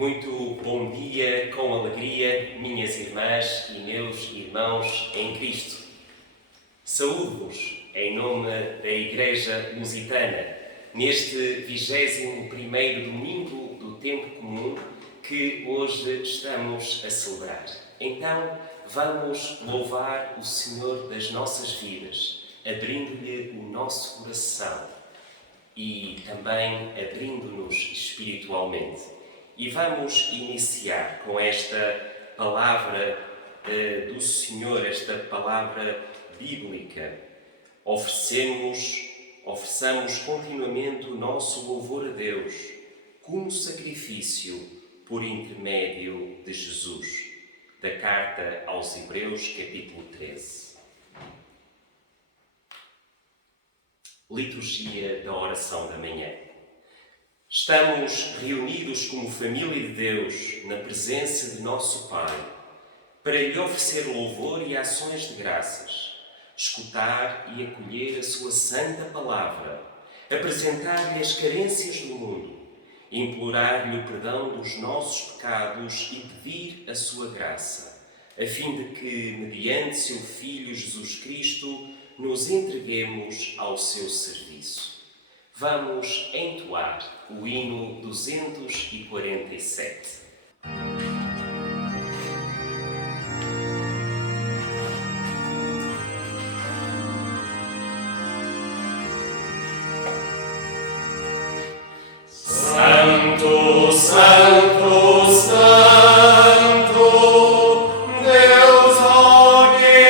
Muito bom dia, com alegria, minhas irmãs e meus irmãos em Cristo. Saúdo-vos em nome da Igreja Lusitana, neste 21º domingo do tempo comum que hoje estamos a celebrar. Então, vamos louvar o Senhor das nossas vidas, abrindo-lhe o nosso coração e também abrindo-nos espiritualmente. E vamos iniciar com esta palavra do Senhor, esta palavra bíblica. Ofereçamos continuamente o nosso louvor a Deus como sacrifício por intermédio de Jesus. Da carta aos Hebreus, capítulo 13. Liturgia da oração da manhã. Estamos reunidos como família de Deus na presença de nosso Pai para lhe oferecer louvor e ações de graças, escutar e acolher a sua santa palavra, apresentar-lhe as carências do mundo, implorar-lhe o perdão dos nossos pecados e pedir a sua graça, a fim de que, mediante seu Filho Jesus Cristo, nos entreguemos ao seu serviço. Vamos entoar o hino 247. Santo, Santo, Santo, Deus onipotente,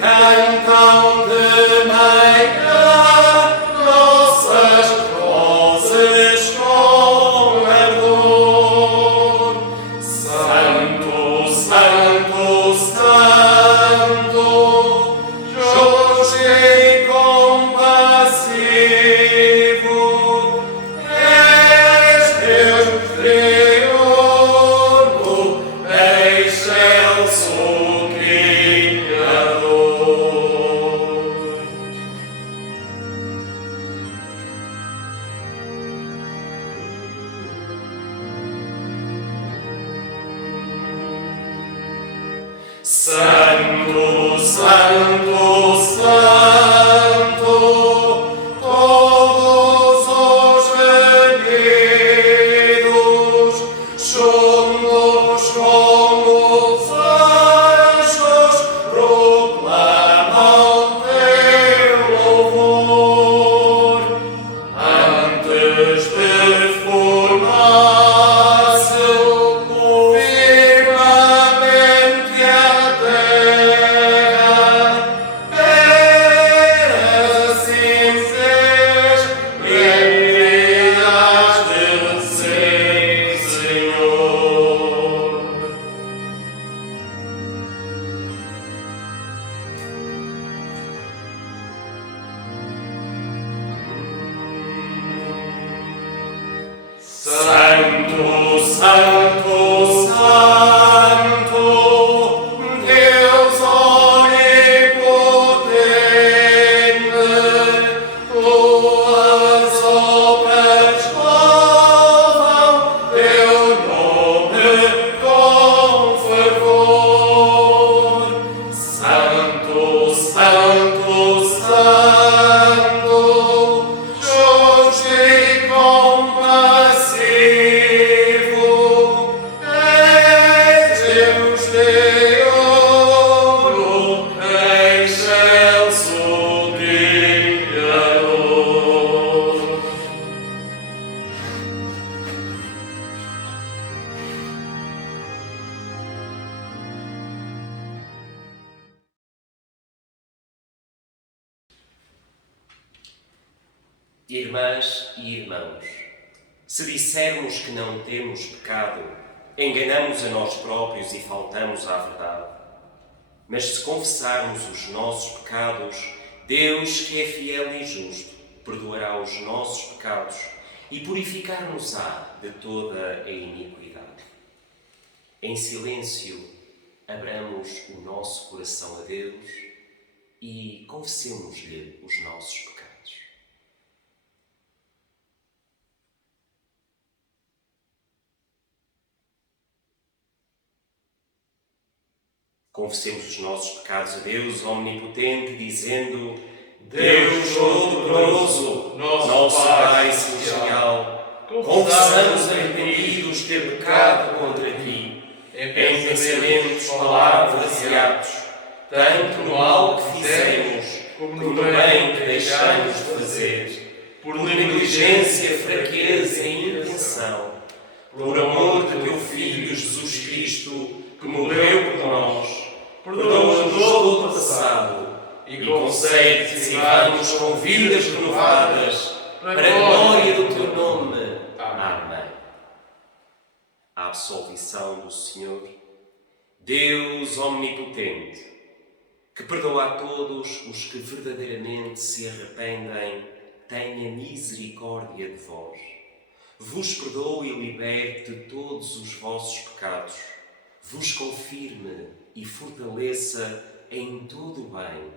cantam de manhã nossas vozes com ardor. Santo, Santo, Santo, justo e compassivo, és Deus triuno, excelso Criador. Santo, Santo, Santo, todos os reunidos, juntos como os anjos, proclamam teu louvor. Antes de formasse o firmamente a terra, eras assim fez e enviaste ser, Senhor. Santo, Santo, Santo, Deus onipotente, tuas obras louvam teu nome com fervor. Santo, Santo, Santo, justo e compassivo, és Deus triuno, excelso Criador. Irmãs e irmãos, se dissermos que não temos pecado, enganamos a nós próprios e faltamos à verdade. Mas se confessarmos os nossos pecados, Deus, que é fiel e justo, perdoará os nossos pecados e purificar-nos-á de toda a iniquidade. Em silêncio, abramos o nosso coração a Deus e confessemos-lhe os nossos pecados. Confessemos os nossos pecados a Deus Omnipotente, dizendo: Deus Todo-Poderoso, nosso Pai Celestial, confessamos arrependidos ter pecado contra Ti, em pensamentos, palavras e atos, tanto no mal que fizemos, como no bem que deixamos de fazer, por negligência, fraqueza e intenção, por amor de Teu Filho Jesus Cristo, que morreu por nós. Perdoa-nos todo o passado e concede que sirvamos com vidas renovadas para a glória do Teu nome. Amém. A absolvição do Senhor, Deus Omnipotente, que perdoa a todos os que verdadeiramente se arrependem, tenha misericórdia de vós. Vos perdoe e liberte de todos os vossos pecados, vos confirme e fortaleça em todo o bem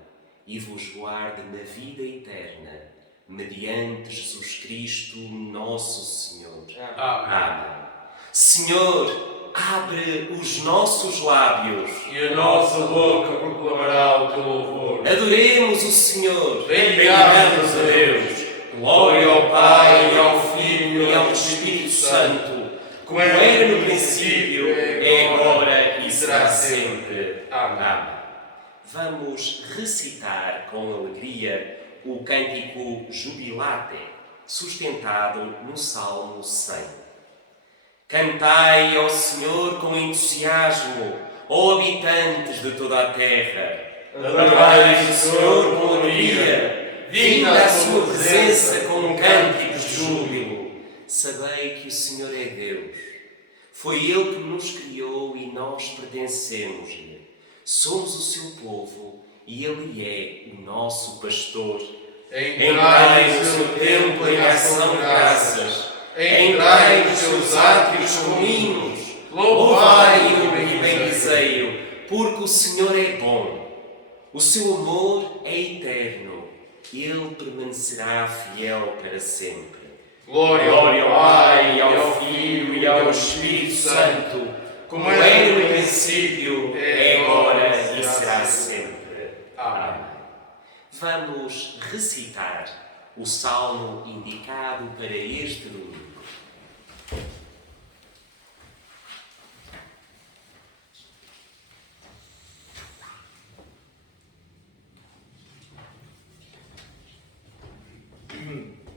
e vos guarde na vida eterna, mediante Jesus Cristo, nosso Senhor. Amém. Senhor, abre os nossos lábios E a nossa boca proclamará o Teu louvor. Adoremos o Senhor. Bendigamos a Deus. Glória ao Pai, e ao Filho e ao Espírito Santo, como era no princípio, é agora e será sempre. Amém. Vamos recitar com alegria o cântico Jubilate, sustentado no Salmo 100. Cantai ao Senhor com entusiasmo, ó habitantes de toda a terra. Adorai o Senhor com alegria, vinda à sua presença com cânticos de júbilo. Sabei que o Senhor é Deus. Foi Ele que nos criou e nós pertencemos-lhe. Somos o seu povo e Ele é o nosso pastor. Entrai no seu templo em ação de graças. Entrai nos seus átrios com hinos. Louvai-o e bendizei-o, porque o Senhor é bom. O seu amor é eterno. Ele permanecerá fiel para sempre. Glória ao Pai, ao Filho e ao Espírito Santo, como era no princípio, é agora e será sempre. Amém. Vamos recitar o salmo indicado para este domingo.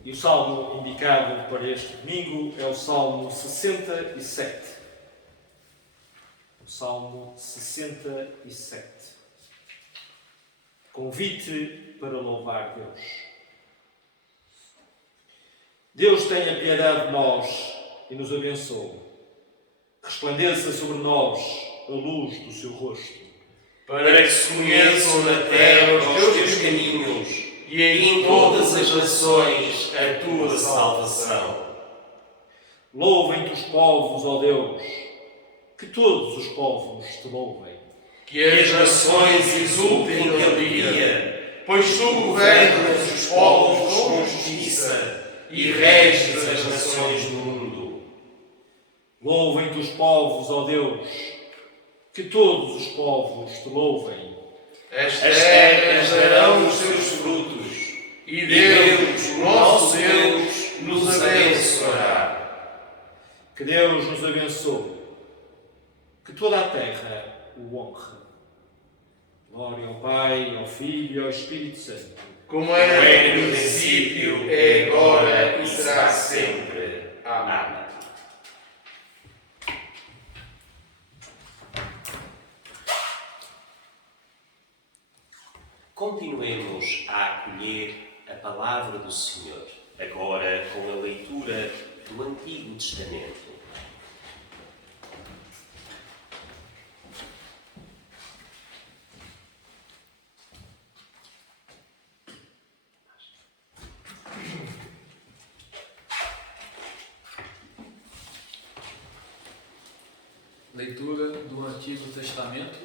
E o salmo indicado para este domingo é o Salmo 67. O Salmo 67. Convite para louvar Deus. Deus tenha piedade de nós e nos abençoe. Resplandeça sobre nós a luz do seu rosto. Para que se conheçam na terra os teus caminhos e em todas as nações a tua salvação. Louvem-te os povos, ó Deus, que todos os povos te louvem. Que as nações exultem de alegria, pois tu governas os povos com justiça e reges as nações do mundo. Louvem-te os povos, ó Deus, que todos os povos te louvem. As terras darão os seus frutos, e Deus, o nosso Deus, nos abençoará. Que Deus nos abençoe, que toda a terra o honre. Glória ao Pai, ao Filho e ao Espírito Santo. Como era no princípio, é agora e será sempre. Amém. Continuemos a acolher a palavra do Senhor, agora com a leitura do Antigo Testamento. Leitura do Antigo Testamento,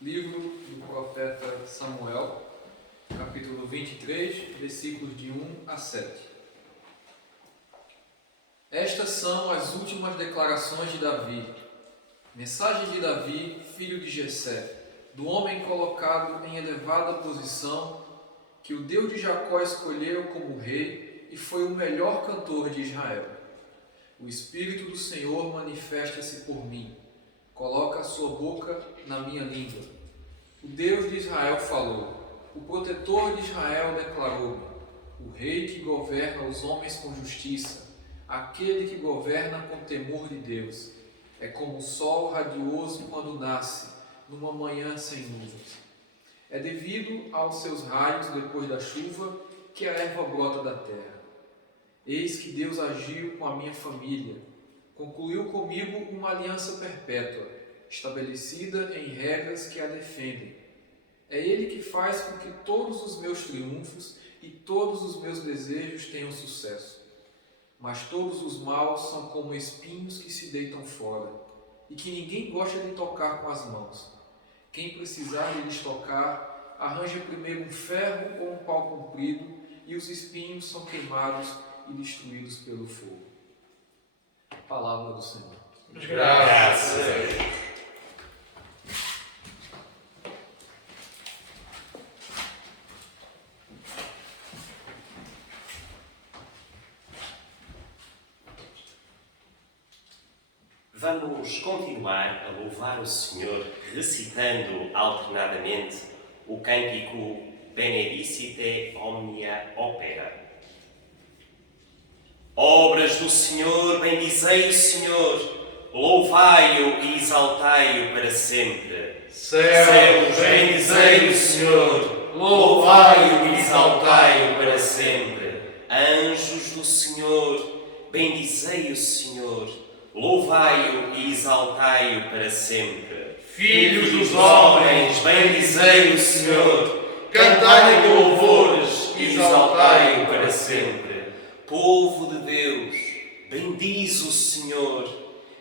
livro do profeta Samuel, capítulo 23, versículos de 1 a 7. Estas são as últimas declarações de Davi. Mensagem de Davi, filho de Jessé, do homem colocado em elevada posição, que o Deus de Jacó escolheu como rei e foi o melhor cantor de Israel. O Espírito do Senhor manifesta-se por mim, coloca a sua boca na minha língua. O Deus de Israel falou, o protetor de Israel declarou-me, o rei que governa os homens com justiça, aquele que governa com temor de Deus. É como o sol radioso quando nasce, numa manhã sem nuvens. É devido aos seus raios depois da chuva que a erva brota da terra. Eis que Deus agiu com a minha família, concluiu comigo uma aliança perpétua, estabelecida em regras que a defendem. É Ele que faz com que todos os meus triunfos e todos os meus desejos tenham sucesso. Mas todos os maus são como espinhos que se deitam fora, e que ninguém gosta de tocar com as mãos. Quem precisar de lhes tocar, arranja primeiro um ferro ou um pau comprido, e os espinhos são queimados e destruídos pelo fogo. Palavra do Senhor. Graças a Deus. Vamos continuar a louvar o Senhor recitando alternadamente o cântico Benedicite Omnia Opera. Obras do Senhor, bendizei o Senhor, louvai-o e exaltai-o para sempre. Céus, bendizei o Senhor, louvai-o e exaltai-o para sempre. Anjos do Senhor, bendizei o Senhor, louvai-o e exaltai-o para sempre. Filhos dos homens, bendizei o Senhor, cantai-lhe louvores e exaltai-o para sempre. Povo de Deus, bendiz o Senhor,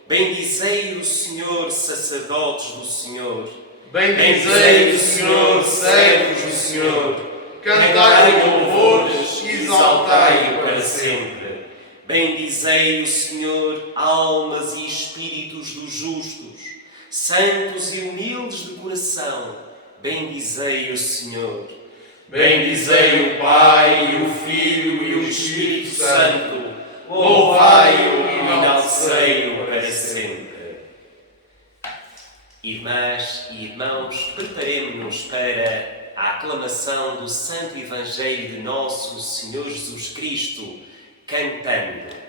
bendizei o Senhor, sacerdotes do Senhor. Bendizei o Senhor, servos do Senhor, cantai-lhe louvores e exaltai-o para sempre. Bendizei o Senhor, almas e espíritos dos justos, santos e humildes de coração. Bendizei o Senhor. Bendizei o Pai, e o Filho e o Espírito Santo, louvai-o e enaltecei-o para sempre. Irmãs e irmãos, preparemo-nos para a aclamação do Santo Evangelho de nosso Senhor Jesus Cristo, cantando.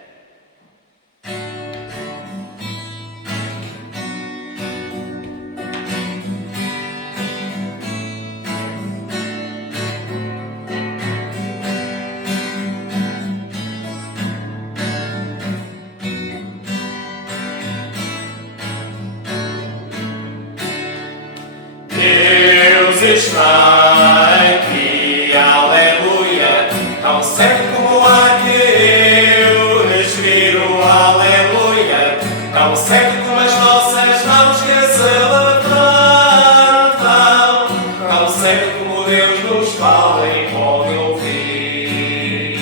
Deus está aqui, aleluia, tão certo como o ar que eu respiro, aleluia, tão certo como as nossas mãos que se levantam, tão certo como Deus nos fala e pode ouvir.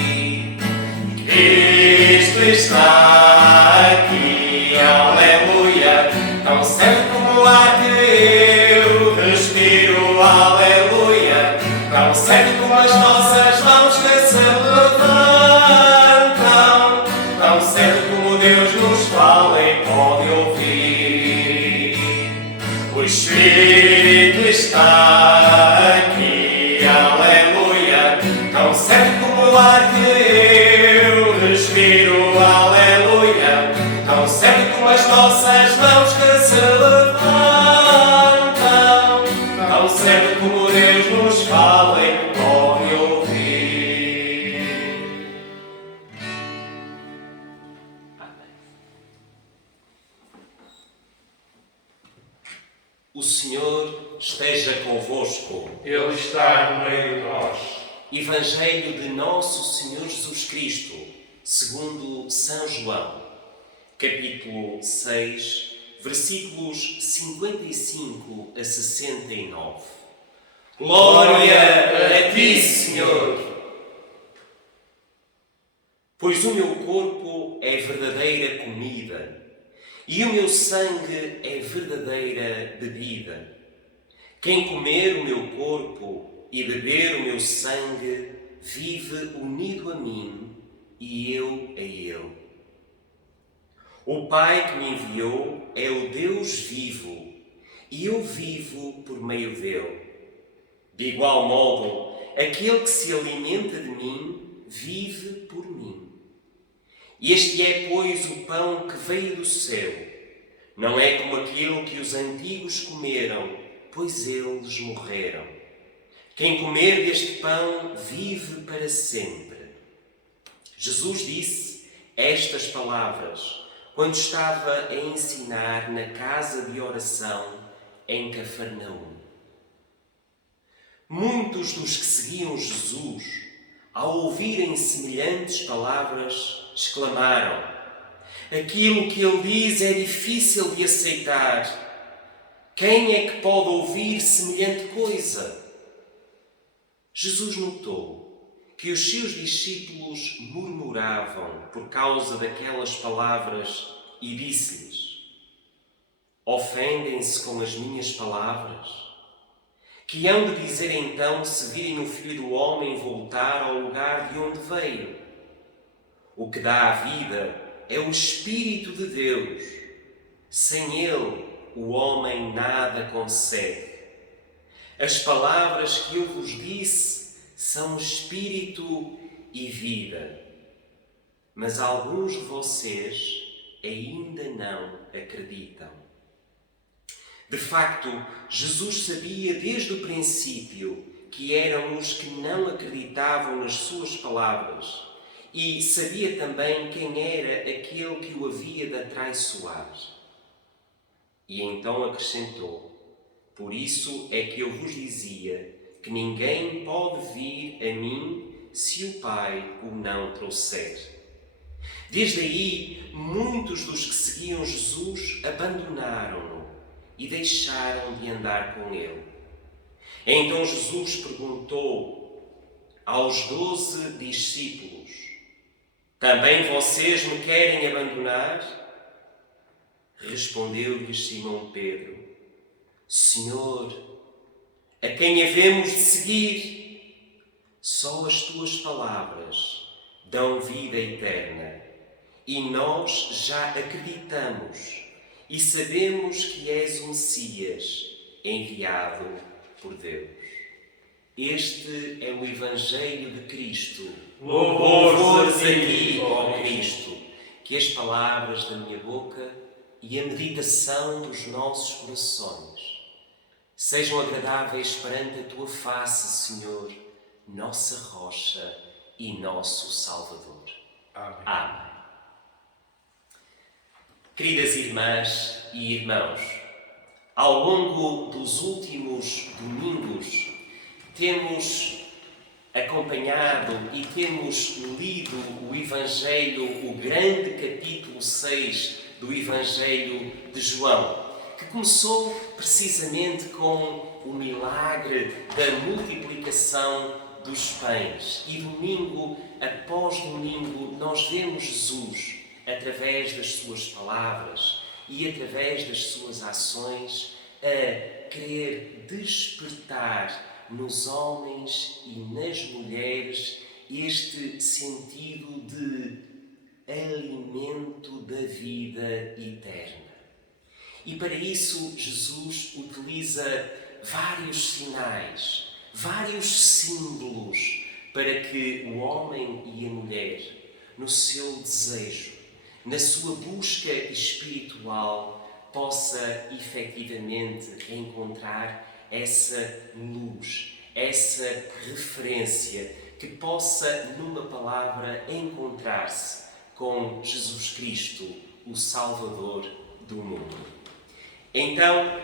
Cristo está aqui, aleluia, tão certo como o ar que eu respiro, aleluia, tão certo como as nossas mãos que se levantam, tão certo como Deus nos fala e pode ouvir. O Espírito está aqui, aleluia, tão certo como o ar que eu respiro, aleluia, tão certo como as nossas mãos que se levantam, tão certo como Deus nos fala e pode ouvir. O Senhor esteja convosco. Ele está no meio de nós. Evangelho de nosso Senhor Jesus Cristo, segundo São João, capítulo 6, versículos 55 a 69. Glória a ti, Senhor! Pois o meu corpo é verdadeira comida e o meu sangue é verdadeira bebida. Quem comer o meu corpo e beber o meu sangue, vive unido a mim e eu a ele. O Pai que me enviou é o Deus vivo e eu vivo por meio dele. De igual modo, aquele que se alimenta de mim vive por mim. Este é, pois, o pão que veio do céu. Não é como aquele que os antigos comeram, pois eles morreram. Quem comer deste pão vive para sempre. Jesus disse estas palavras quando estava a ensinar na casa de oração em Cafarnaum. Muitos dos que seguiam Jesus, ao ouvirem semelhantes palavras, exclamaram: aquilo que ele diz é difícil de aceitar. Quem é que pode ouvir semelhante coisa? Jesus notou que os seus discípulos murmuravam por causa daquelas palavras e disse-lhes: ofendem-se com as minhas palavras? Que hão de dizer então se virem o Filho do Homem voltar ao lugar de onde veio? O que dá a vida é o Espírito de Deus. Sem ele, o homem nada consegue. As palavras que eu vos disse são espírito e vida. Mas alguns de vocês ainda não acreditam. De facto, Jesus sabia desde o princípio que eram os que não acreditavam nas suas palavras e sabia também quem era aquele que o havia de atraiçoar. E então acrescentou: por isso é que eu vos dizia que ninguém pode vir a mim se o Pai o não trouxer. Desde aí, muitos dos que seguiam Jesus abandonaram-no e deixaram de andar com ele. Então Jesus perguntou aos 12 discípulos: também vocês me querem abandonar? Respondeu-lhes Simão Pedro: Senhor, a quem havemos de seguir? Só as tuas palavras dão vida eterna, e nós já acreditamos e sabemos que és o Messias, enviado por Deus. Este é o Evangelho de Cristo. Louvores a ti, ó Cristo. Que as palavras da minha boca e a meditação dos nossos corações sejam agradáveis perante a tua face, Senhor, nossa rocha e nosso Salvador. Amém. Amém. Queridas irmãs e irmãos, ao longo dos últimos domingos temos acompanhado e temos lido o Evangelho, o grande capítulo 6 do Evangelho de João, que começou precisamente com o milagre da multiplicação dos pães. E domingo após domingo nós vemos Jesus, através das suas palavras e através das suas ações, a querer despertar nos homens e nas mulheres este sentido de alimento da vida eterna. E para isso Jesus utiliza vários sinais, vários símbolos para que o homem e a mulher, no seu desejo, na sua busca espiritual, possa efetivamente encontrar essa luz, essa referência, que possa, numa palavra, encontrar-se com Jesus Cristo, o Salvador do mundo. Então,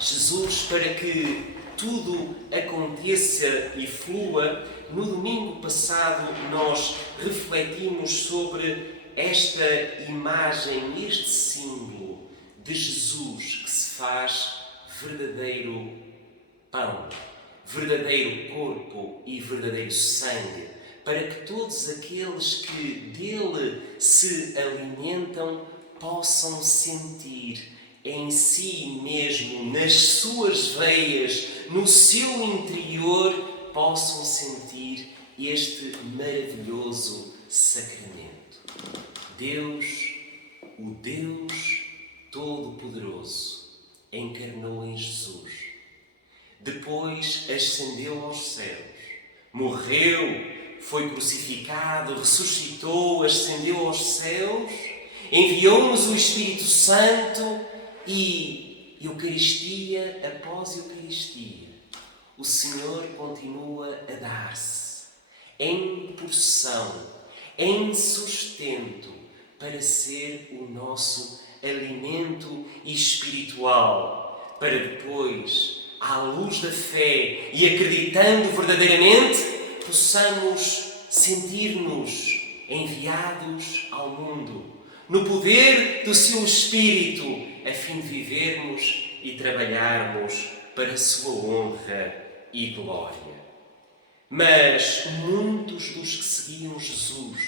Jesus, para que tudo aconteça e flua, no domingo passado nós refletimos sobre esta imagem, este símbolo de Jesus que se faz verdadeiro pão, verdadeiro corpo e verdadeiro sangue, para que todos aqueles que dele se alimentam possam sentir em si mesmo, nas suas veias, no seu interior, possam sentir este maravilhoso sacramento. Deus, o Deus Todo-Poderoso, encarnou em Jesus. Depois ascendeu aos céus, morreu, foi crucificado, ressuscitou, ascendeu aos céus, enviou-nos o Espírito Santo e Eucaristia após Eucaristia. O Senhor continua a dar-se em porção, em sustento, para ser o nosso alimento espiritual, para depois, à luz da fé e acreditando verdadeiramente, possamos sentir-nos enviados ao mundo, no poder do seu Espírito, a fim de vivermos e trabalharmos para a sua honra e glória. Mas muitos dos que seguiam Jesus,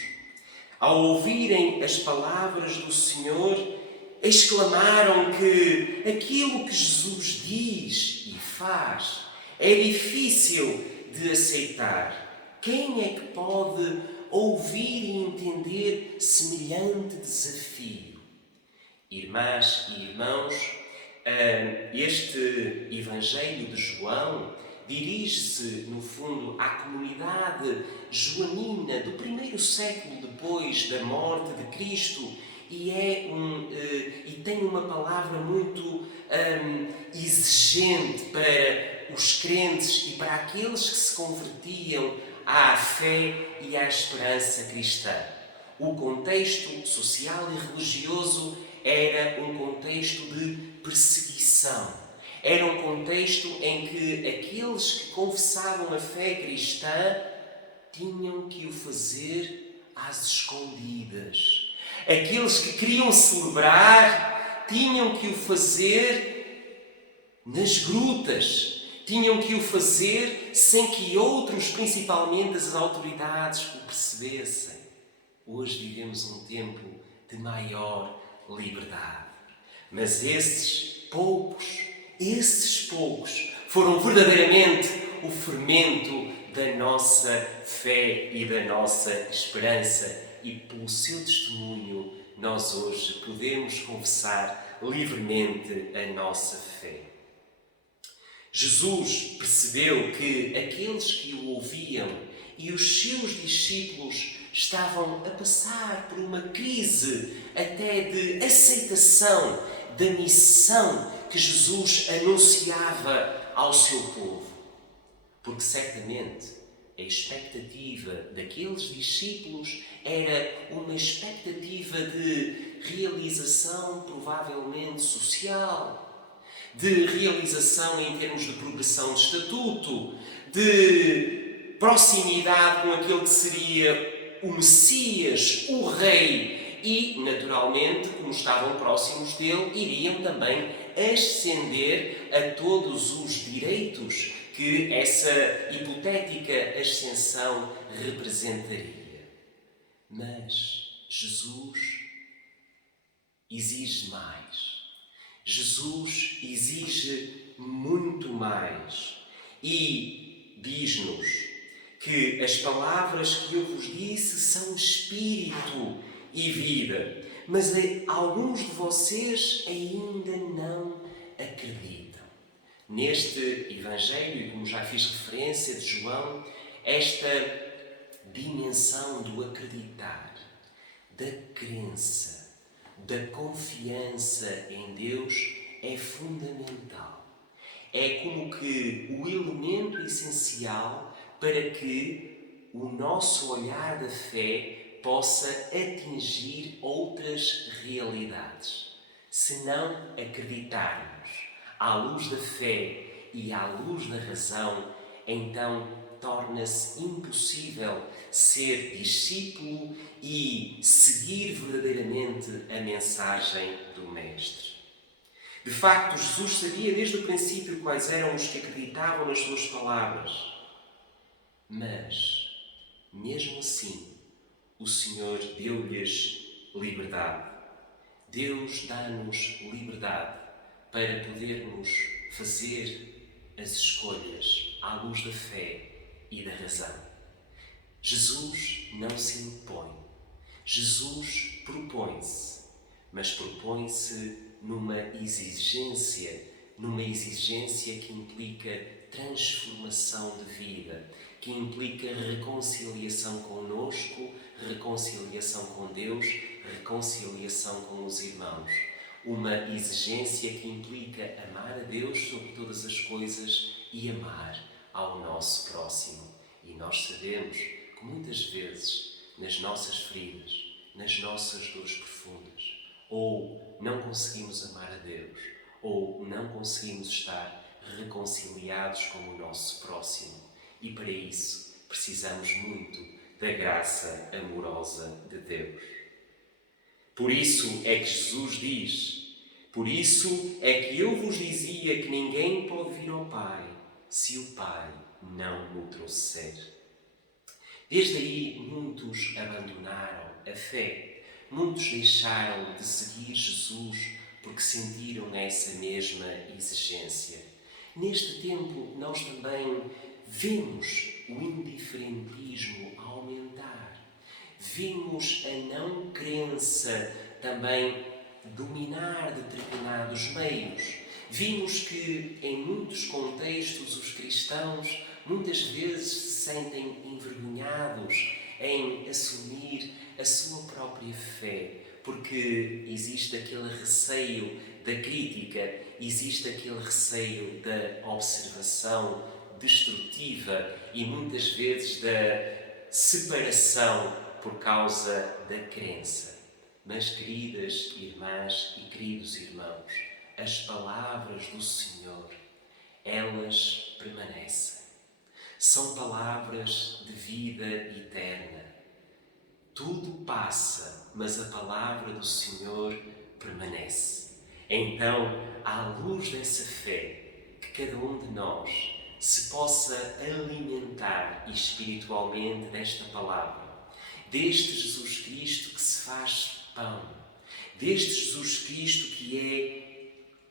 ao ouvirem as palavras do Senhor, exclamaram que aquilo que Jesus diz e faz é difícil de aceitar. Quem é que pode ouvir e entender semelhante desafio? Irmãs e irmãos, este Evangelho de João dirige-se, no fundo, à comunidade joanina do primeiro século depois da morte de Cristo e tem uma palavra muito exigente para os crentes e para aqueles que se convertiam à fé e à esperança cristã. O contexto social e religioso era um contexto de perseguição. Era um contexto em que aqueles que confessavam a fé cristã tinham que o fazer às escondidas. Aqueles que queriam celebrar tinham que o fazer nas grutas, tinham que o fazer sem que outros, principalmente as autoridades, o percebessem. Hoje vivemos um tempo de maior liberdade. Mas esses poucos foram verdadeiramente o fermento da nossa fé e da nossa esperança, e pelo seu testemunho nós hoje podemos confessar livremente a nossa fé. Jesus percebeu que aqueles que o ouviam e os seus discípulos estavam a passar por uma crise até de aceitação da missão que Jesus anunciava ao seu povo. Porque certamente a expectativa daqueles discípulos era uma expectativa de realização provavelmente social, de realização em termos de progressão de estatuto, de proximidade com aquele que seria o Messias, o Rei, e, naturalmente, como estavam próximos dele, iriam também ascender a todos os direitos que essa hipotética ascensão representaria. Mas Jesus exige mais. Jesus exige muito mais. E diz-nos que as palavras que eu vos disse são espírito e vida, mas alguns de vocês ainda não acreditam. Neste Evangelho, como já fiz referência de João, esta dimensão do acreditar, da crença, da confiança em Deus é fundamental. É como que o elemento essencial para que o nosso olhar da fé possa atingir outras realidades. Se não acreditarmos à luz da fé e à luz da razão, então torna-se impossível ser discípulo e seguir verdadeiramente a mensagem do Mestre. De facto, Jesus sabia desde o princípio quais eram os que acreditavam nas suas palavras. Mas, mesmo assim, o Senhor deu-lhes liberdade. Deus dá-nos liberdade para podermos fazer as escolhas à luz da fé e da razão. Jesus não se impõe. Jesus propõe-se, mas propõe-se numa exigência que implica transformação de vida, que implica reconciliação conosco, reconciliação com Deus, reconciliação com os irmãos. Uma exigência que implica amar a Deus sobre todas as coisas e amar ao nosso próximo. E nós sabemos que muitas vezes, nas nossas feridas, nas nossas dores profundas, ou não conseguimos amar a Deus, ou não conseguimos estar reconciliados com o nosso próximo. E para isso precisamos muito da graça amorosa de Deus. Por isso é que Jesus diz: por isso é que eu vos dizia que ninguém pode vir ao Pai se o Pai não o trouxer. Desde aí muitos abandonaram a fé, muitos deixaram de seguir Jesus porque sentiram essa mesma exigência. Neste tempo nós também vemos o indiferentismo a aumentar. Vimos a não crença também dominar determinados meios. Vimos que, em muitos contextos, os cristãos muitas vezes se sentem envergonhados em assumir a sua própria fé, porque existe aquele receio da crítica, existe aquele receio da observação destrutiva e muitas vezes da separação por causa da crença. Mas, queridas irmãs e queridos irmãos, as palavras do Senhor, elas permanecem. São palavras de vida eterna. Tudo passa, mas a palavra do Senhor permanece. Então, à luz dessa fé, que cada um de nós se possa alimentar espiritualmente desta palavra, deste Jesus Cristo que se faz pão, deste Jesus Cristo que é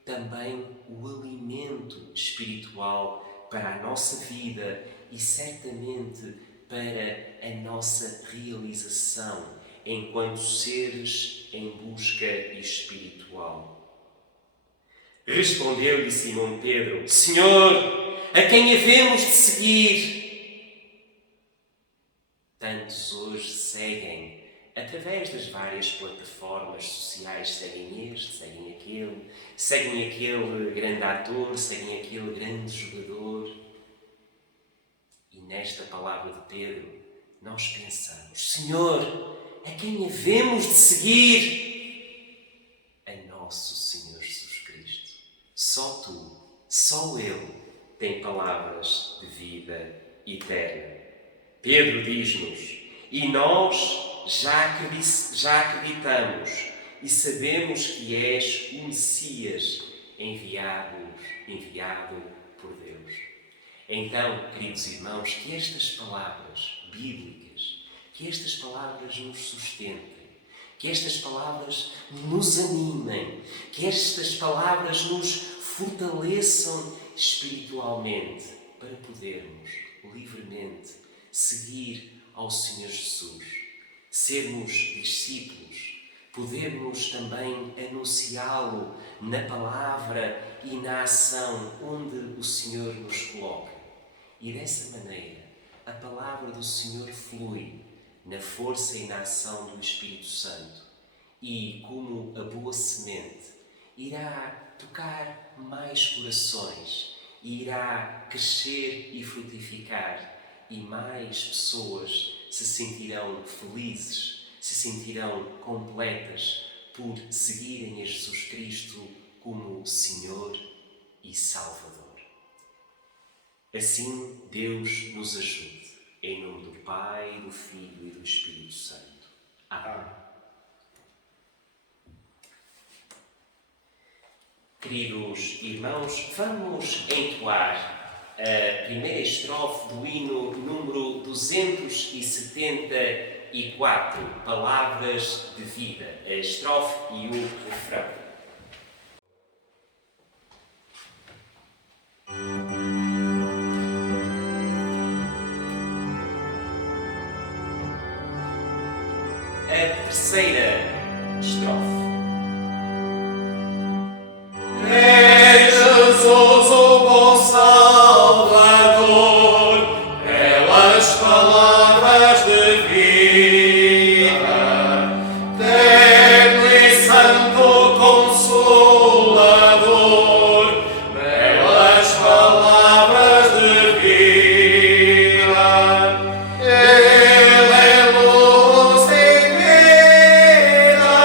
também o alimento espiritual para a nossa vida e certamente para a nossa realização enquanto seres em busca espiritual. Respondeu-lhe Simão Pedro: Senhor, a quem havemos de seguir? Tantos hoje seguem, através das várias plataformas sociais, seguem este, seguem aquele grande ator, seguem aquele grande jogador. E nesta palavra de Pedro, nós pensamos: Senhor, a quem havemos de seguir? A nosso Senhor Jesus Cristo. Só Tu, só Ele tem palavras de vida eterna. Pedro diz-nos: e nós já acreditamos e sabemos que és o Messias enviado por Deus. Então, queridos irmãos, que estas palavras bíblicas, que estas palavras nos sustentem, que estas palavras nos animem, que estas palavras nos fortaleçam espiritualmente para podermos livremente seguir ao Senhor Jesus, sermos discípulos, podermos também anunciá-lo na palavra e na ação onde o Senhor nos coloca. E dessa maneira, a palavra do Senhor flui na força e na ação do Espírito Santo e, como a boa semente, irá tocar mais corações e irá crescer e frutificar, e mais pessoas se sentirão felizes, se sentirão completas por seguirem a Jesus Cristo como Senhor e Salvador. Assim, Deus nos ajude. Em nome do Pai, do Filho e do Espírito Santo. Amém. Queridos irmãos, vamos entoar a primeira estrofe do hino número 274, Palavras de Vida, a estrofe e o refrão. a terceira estrofe. É Jesus o bom Salvador, belas palavras de vida, terno e santo Consolador, belas palavras de vida. Ele é luz e vida,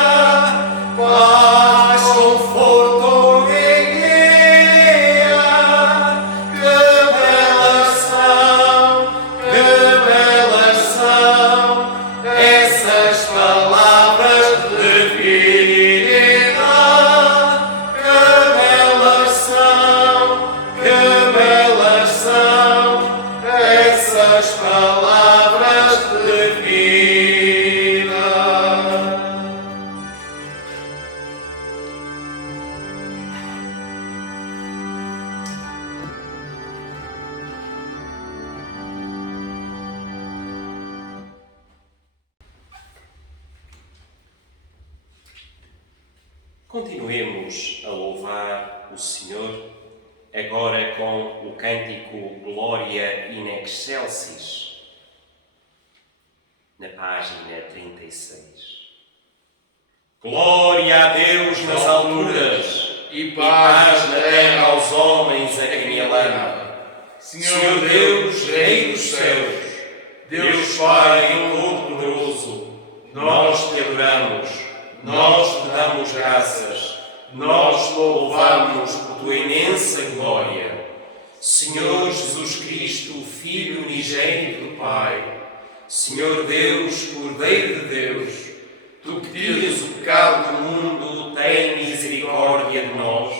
paz, conforto e guia. Que belas são essas palavras de vida. Que belas são essas palavras de vida. Continuemos a louvar o Senhor, agora com o cântico Glória in Excelsis, na página 36. Glória a Deus nas alturas E paz na terra aos homens a quem Ele ama. Senhor Deus, Rei dos céus, Deus Pai Todo-Poderoso, nós te adoramos, nós te damos graças, nós te louvamos por tua imensa glória. Senhor Jesus Cristo, Filho unigênito do Pai, Senhor Deus, Cordeiro de Deus, tu que tiras o pecado do mundo, tem misericórdia de nós.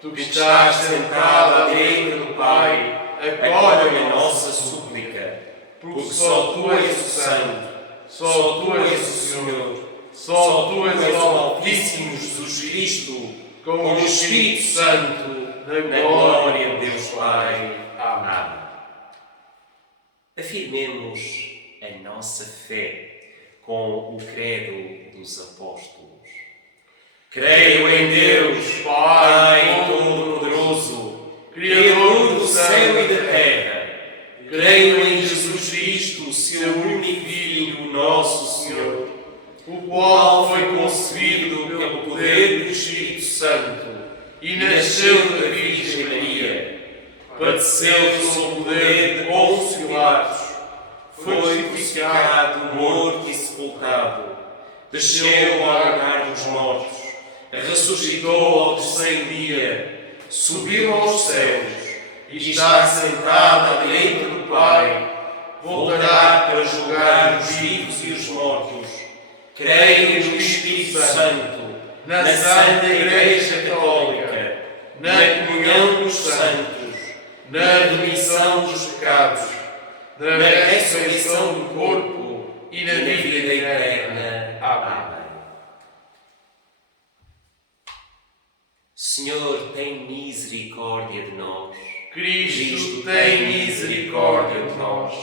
Tu que estás sentado à direita do Pai, acolhe a nossa súplica, porque só tu és o Santo, só tu és o Senhor, só tu és o Altíssimo Jesus Cristo, com o Espírito Santo, na glória de Deus Pai. Amém. Afirmemos a nossa fé com o credo dos apóstolos. Creio em Deus, Pai Todo-Poderoso, Criador do céu e da terra. Creio em Jesus Cristo, seu único Filho, nosso Senhor, o qual foi concebido pelo poder do Espírito Santo e nasceu da Virgem Maria, padeceu sob o poder de Pôncio Pilatos, foi crucificado, morto e sepultado, desceu ao lugar dos mortos, ressuscitou ao terceiro dia, subiu aos céus e está sentado à direita do Pai, voltará para julgar os vivos e os mortos. Creio no Espírito Santo, na Santa Igreja Católica, na comunhão dos santos, na remissão dos pecados, na ressurreição do corpo e na vida eterna. Amém. Senhor, tem misericórdia de nós. Cristo, tem misericórdia de nós.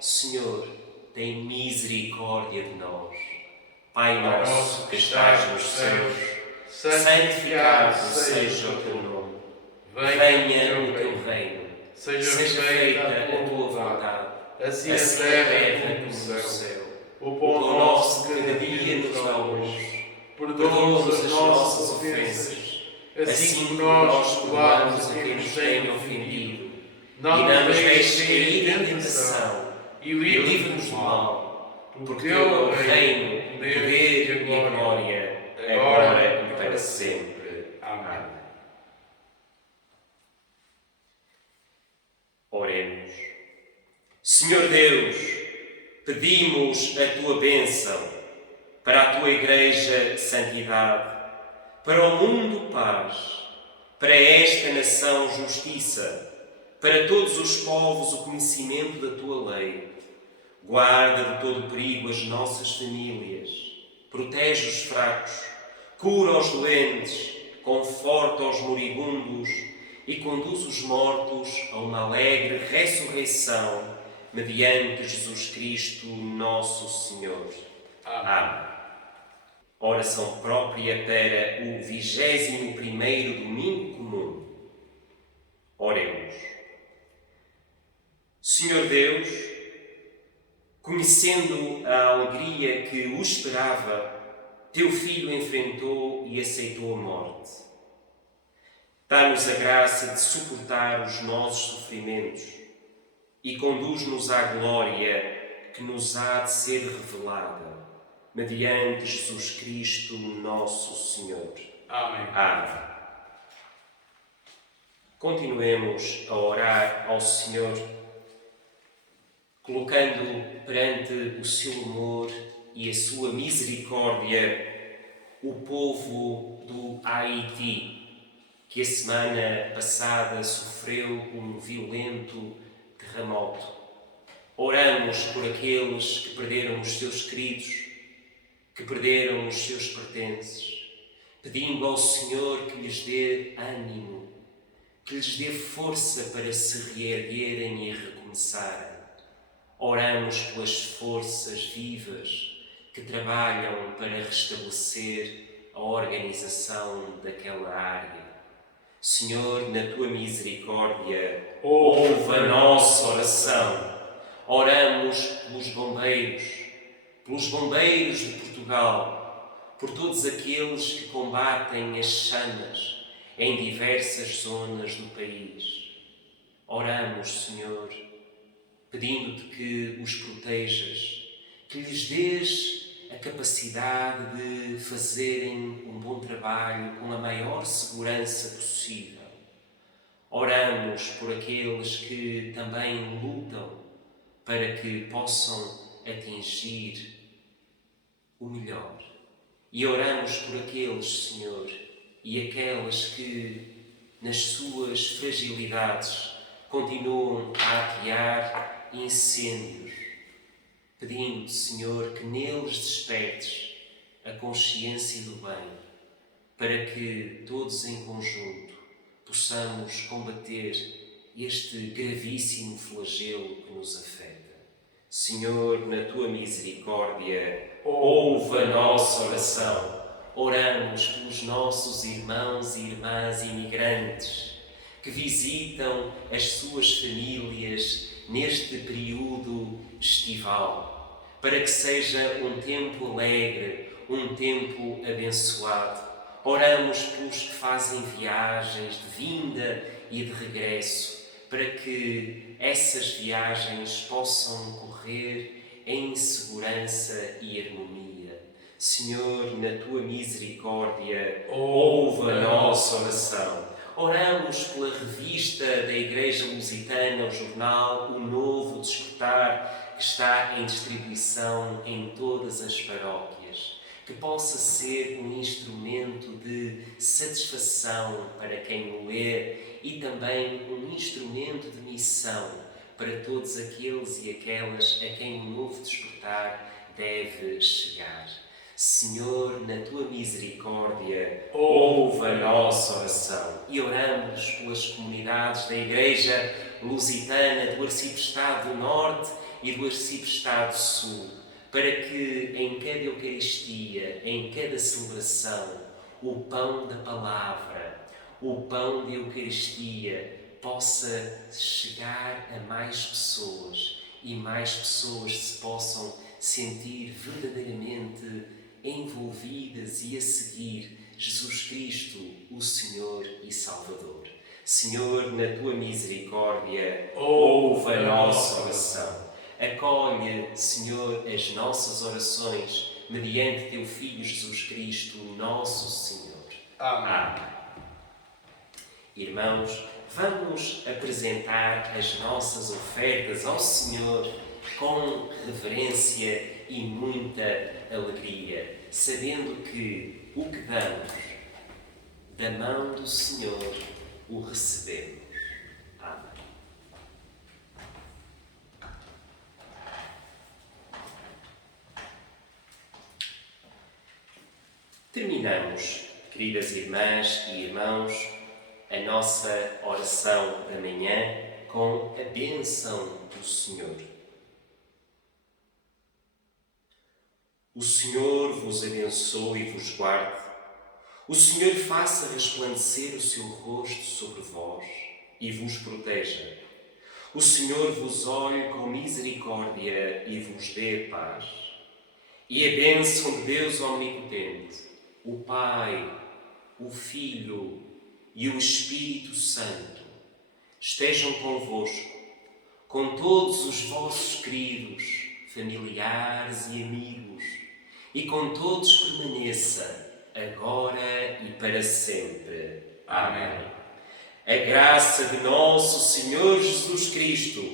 Senhor, tem misericórdia de nós. Pai nosso que estás nos céus, santificado seja o teu nome. Venha o teu reino. Seja feita a tua vontade, assim na terra como no céu. O pão nosso de cada dia nos dá hoje. Perdoa-nos as nossas ofensas, assim como nós perdoamos a quem nos tem ofendido. Não nos deixes cair em tentação e livra-nos do mal, porque teu é o reino, o poder e a glória, agora e para sempre. Amém. Oremos. Senhor Deus, pedimos a tua bênção para a tua Igreja santidade, para o mundo paz, para esta nação justiça, para todos os povos o conhecimento da tua lei. Guarda de todo perigo as nossas famílias, protege os fracos, cura os doentes, conforta os moribundos e conduz os mortos a uma alegre ressurreição mediante Jesus Cristo, nosso Senhor. Amém. Oração própria para o 21º domingo comum. Oremos. Senhor Deus, conhecendo a alegria que o esperava, teu Filho enfrentou e aceitou a morte. Dá-nos a graça de suportar os nossos sofrimentos e conduz-nos à glória que nos há de ser revelada, mediante Jesus Cristo, nosso Senhor. Amém. Amém. Continuemos a orar ao Senhor, colocando perante o seu amor e a sua misericórdia o povo do Haiti, que a semana passada sofreu um violento terremoto. Oramos por aqueles que perderam os seus queridos, que perderam os seus pertences, pedindo ao Senhor que lhes dê ânimo, que lhes dê força para se reerguerem e recomeçarem. Oramos pelas forças vivas que trabalham para restabelecer a organização daquela área. Senhor, na tua misericórdia, ouve a nossa oração. Oramos pelos bombeiros de Portugal, por todos aqueles que combatem as chamas em diversas zonas do país. Oramos, Senhor, pedindo-te que os protejas, que lhes dês a capacidade de fazerem um bom trabalho com a maior segurança possível. Oramos por aqueles que também lutam para que possam atingir o melhor. E oramos por aqueles, Senhor, e aquelas que, nas suas fragilidades, continuam a atear incêndios, pedindo, Senhor, que neles despertes a consciência do bem, para que todos em conjunto possamos combater este gravíssimo flagelo que nos afeta. Senhor, na tua misericórdia, ouve a nossa oração. Oramos pelos nossos irmãos e irmãs imigrantes que visitam as suas famílias neste período estival, para que seja um tempo alegre, um tempo abençoado. Oramos pelos que fazem viagens de vinda e de regresso, para que essas viagens possam correr em segurança e harmonia. Senhor, na tua misericórdia, ouve a nossa oração. Oramos pela revista da Igreja Lusitana, o jornal O Novo Despertar, que está em distribuição em todas as paróquias, que possa ser um instrumento de satisfação para quem o lê e também um instrumento de missão para todos aqueles e aquelas a quem o novo despertar deve chegar. Senhor, na tua misericórdia, ouve a nossa oração. E oramos pelas comunidades da Igreja Lusitana do Arciprestado do Norte e do Arciprestado do Sul, para que em cada Eucaristia, em cada celebração, o pão da palavra, o pão da Eucaristia possa chegar a mais pessoas e mais pessoas se possam sentir verdadeiramente envolvidas e a seguir Jesus Cristo, o Senhor e Salvador. Senhor, na tua misericórdia, ouve a nossa oração. Acolhe, Senhor, as nossas orações mediante teu Filho Jesus Cristo, nosso Senhor. Amém. Irmãos, vamos apresentar as nossas ofertas ao Senhor com reverência e muita alegria, sabendo que o que damos da mão do Senhor o recebemos. Amém. Terminamos, queridas irmãs e irmãos, a nossa oração da manhã com a bênção do Senhor. O Senhor vos abençoe e vos guarde. O Senhor faça resplandecer o seu rosto sobre vós e vos proteja. O Senhor vos olhe com misericórdia e vos dê paz. E a bênção de Deus Omnipotente, o Pai, o Filho e o Espírito Santo, estejam convosco, com todos os vossos queridos, familiares e amigos, e com todos permaneça, agora e para sempre. Amém. A graça de nosso Senhor Jesus Cristo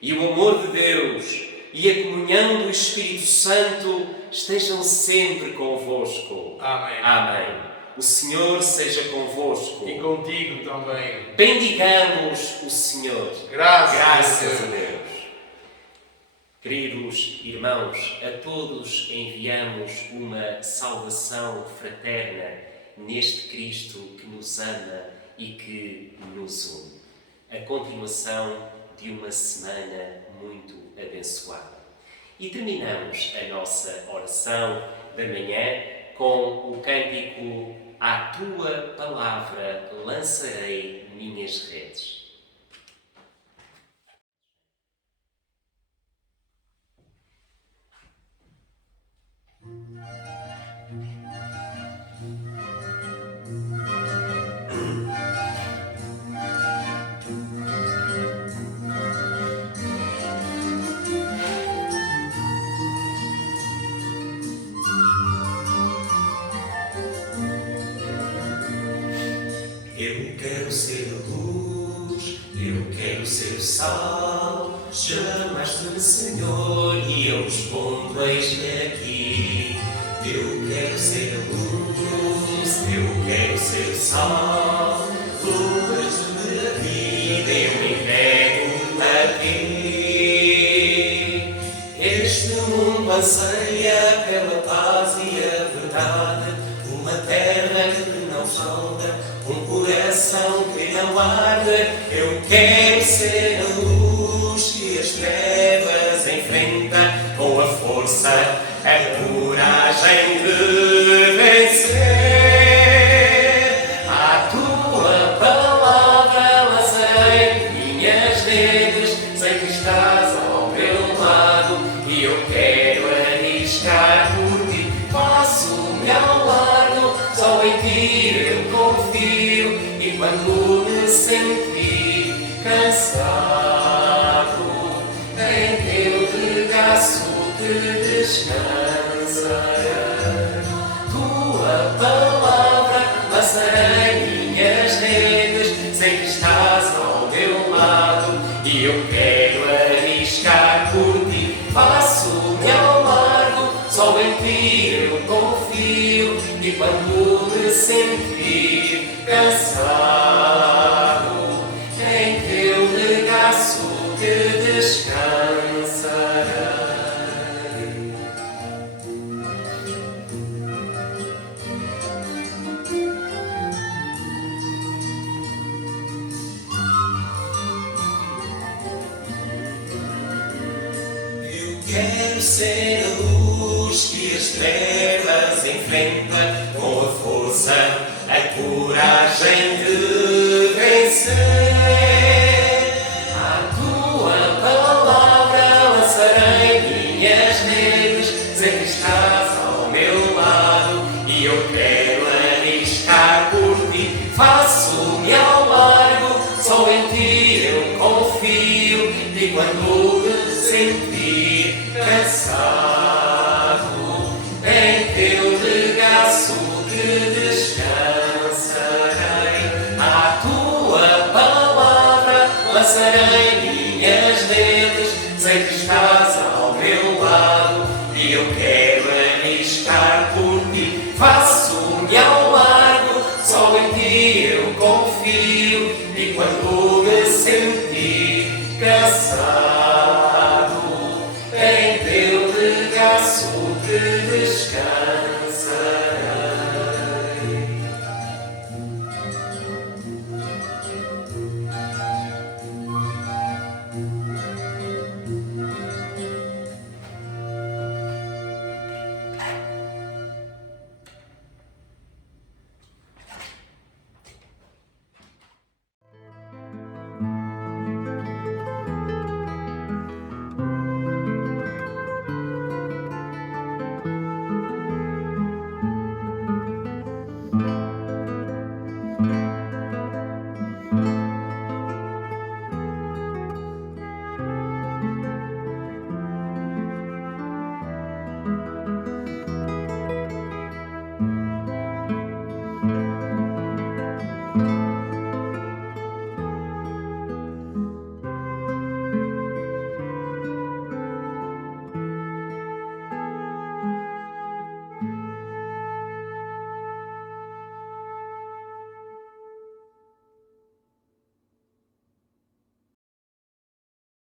e o amor de Deus e a comunhão do Espírito Santo estejam sempre convosco. Amém. Amém. O Senhor seja convosco. E contigo também. Bendigamos o Senhor. Graças a Deus. Queridos irmãos, a todos enviamos uma saudação fraterna neste Cristo que nos ama e que nos une. A continuação de uma semana muito abençoada. E terminamos a nossa oração da manhã com o cântico "À tua palavra lançarei minhas redes". Eu quero ser a luz, eu quero ser o sal. Chamaste-me, Senhor, e eu respondo: eis-me aqui. Eu quero ser a luz, eu quero ser o sal. Louvas-me a vida, eu me entrego a ti. Este mundo anseia pela paz e a verdade, uma terra que não falta, um coração que não arde. Eu quero ser a luz que as trevas enfrenta, com a força, a coragem de vencer. À tua palavra lançarei minhas redes, sei que estás ao meu lado e eu quero arriscar por ti. Passo-me ao largo, só em ti eu confio, e quando me sentir cansado, em teu regaço que descansarei. Tua palavra lançarei minhas redes, sei que estás ao meu lado e eu quero arriscar por ti. Passo-me ao largo, só em ti eu confio, e quando me sentir cansado, em teu regaço que descansarei. Eu quero ser a luz que as trevas enfrenta, com a força, a coragem de vencer. À tua palavra lançarei minhas redes, sei que estás ao meu lado e eu quero arriscar por ti. Faço-me ao largo, só em ti eu confio, e quando me sentir cansado, em teu regaço que descansarei. À tua palavra lançarei minhas redes, sei que estás ao meu lado e eu quero arriscar por ti. Faço-me ao largo, só em ti eu confio, e quando me sentir cansado, em teu regaço que descansarei.